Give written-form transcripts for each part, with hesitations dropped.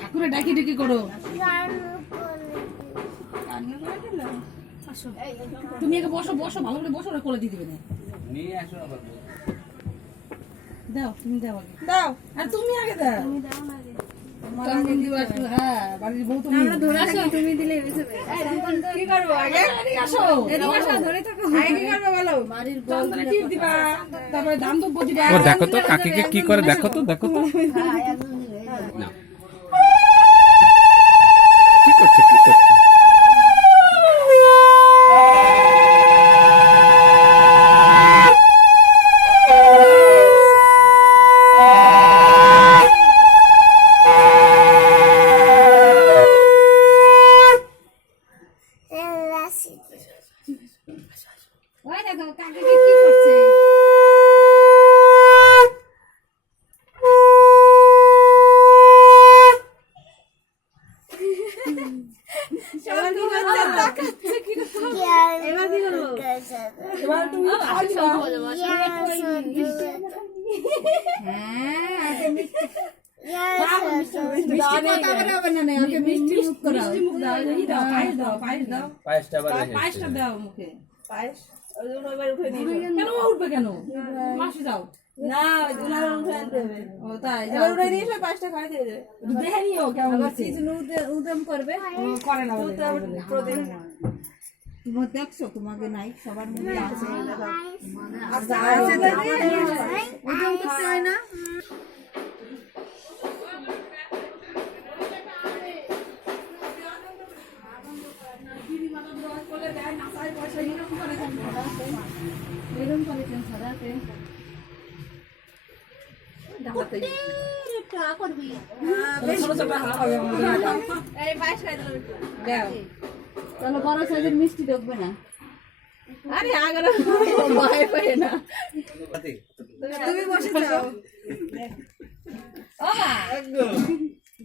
ঠাকুরে ডাকি ডাকি করো। তুমি একে বসো বসো ভালো করে বসো, কোলে দিয়ে দিবে না। দাও তুমি দাও আগে দাও, আর তুমি আগে দাও। তুমি দাও না আগে, তোমার আগে দিবা। হ্যাঁ বাড়ির বউ তুমি, আমরা ধরে আসো, তুমি দিলেই হয়ে যাবে। কি করব আগে? এদিকে আসো, এদিকে আসো, ধরে থাকো। আগে কি করব বলো? বাড়ির বউ চন্দনে টিপ দিবা, তারপরে দাম দুব্ব দিবা। ও দেখো তো কাকিকে কি করে, দেখো তো দেখো তো না কি করছে কি করছে। ওই দেখো কাকিকে কি করছে। এবার তুমি খাওয়া দিবা। পায়েসটা দাও মুখে। পায়েস কেন উঠবে কেন? মাসি যাও না, ও তাই উঠে দিয়ে পায়েসটা খাই দিয়ে দেবে। দেখে নিও কেমন উদ্যম করবে, করে না প্রতিদিন। তুমি দেখছো তোমাকে নাই, সবার মধ্যে আছে উদ্যম করতে হয় না। চলো বড় সাইজের মিষ্টি ঢুকবে না। আরে আগে ভয় পায় না, তুমি বসে যাও।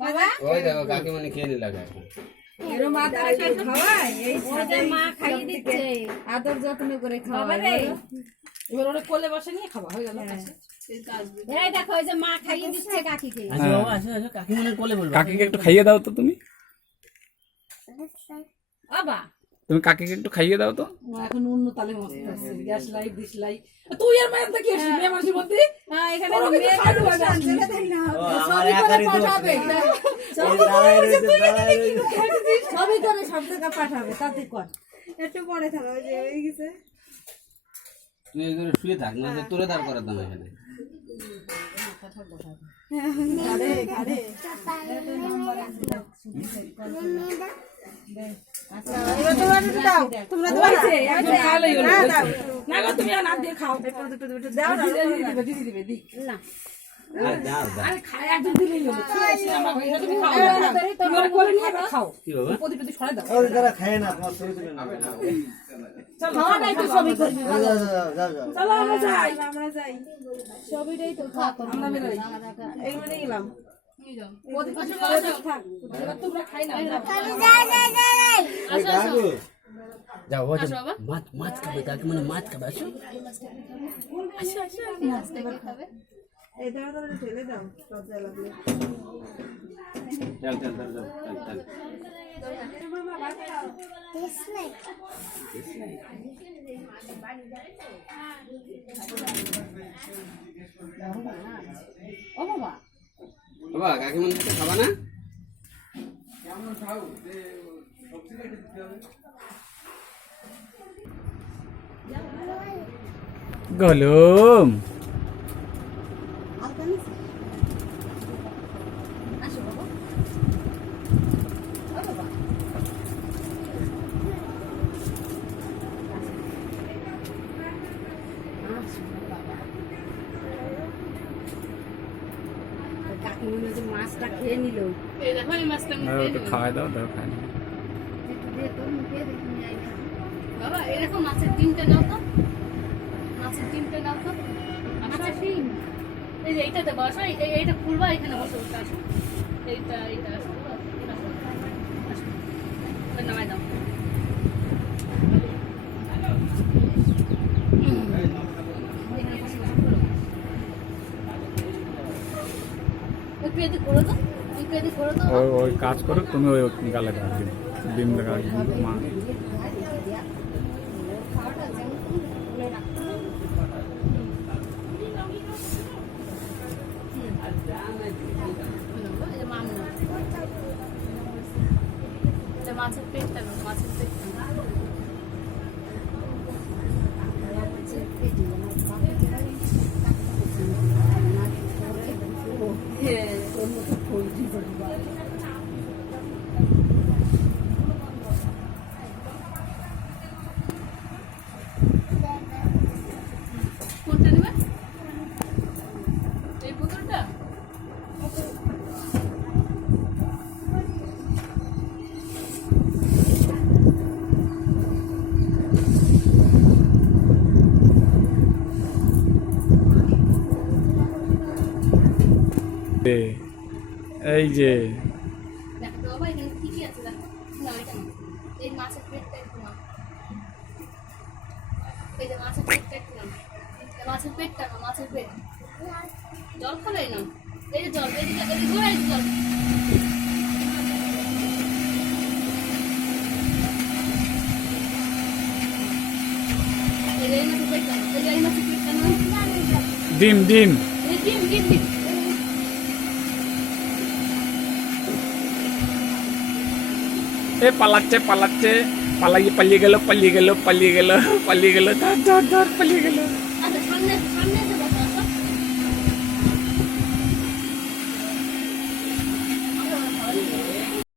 বাবা ওই দেখো কাকিমণি খেয়ে নিল এখন। এরকম আদর করে খাওয়ায়, এই ওদের মা খাইয়ে দিচ্ছে, আদর যত্ন করে খাওয়াবে। এবার ওরে কোলে বসে নিয়ে খাওয়া হয়ে গেল। এই দেখো এই যে মা খাইয়ে দিচ্ছে কাকিকে। আসো বাবা আসো আসো, কাকিমণির কোলে বলবো। কাকিকে একটু খাইয়ে দাও তো তুমি, বাবা তুমি কাকিকে একটু খাইয়ে দাও তো। এখন অন্য তালে মস্ত আছে, গ্যাস লাইট দিস লাইট। তুই আর মায়ের থেকে এসে মেয়ে মানুষের মধ্যে এখানে মেয়ে মানুষ আনছে না, সবই করে পাঠাবে, সবই করে সব টাকা পাঠাবে, তাতে কর একটু পরে থাকো। ওই যে হয়ে গেছে, তুই এখানে শুয়ে থাক, না তোরে দাঁড় করার দাম এখানে। ছবিটাই তো গেলাম। যাও মাছ মাছ খাবে, কাকিমণি মাছ খাবে। আসো এই দাঁড়া ঢেলে দাও, লজ্জা লাগলে। চল চল চল চল চল। ও বাবা বাবা কাকিমণি সাথে খাবা না? গলম মাছটা খেয়ে নিল। খাওয়াই দাও দাও খাই বাবা এরকম মাছের ডিমটা নাও তো, মাছের ডিমটা নাও তো। মাছের ডিম এই যে এইটাতে বসো, এইটা খুলবা, এখানে বসো। আসো এইটা এইটা আসো, নামাই দাও। একটু এদিকে করে দাও। ওই ওই কাজ করো, তুমি ওই গালে দাও ডিম, ডিম দেখা মা। মাছের পেটটা মাছের পেটটা কোনটা নেবে এই বোতলটা এই যে দেখো তো বাবা এখানে কি কি আছে দেখো না এটা না এই মাছের পেটটা একটু না এই যে মাছের পেটটা একটু না মাছের পেটটা না মাছের পেট জল খাবে না এই যে জল এই যে ঘোড়াই জল এই মাছের পেটটা এই মাছের পেটটা না ডিম ডিম এই ডিম ডিম ডিম এ পালাচ্ছে পালাচ্ছে, পালিয়ে গেল, ধর ধর ধর পালিয়ে গেল।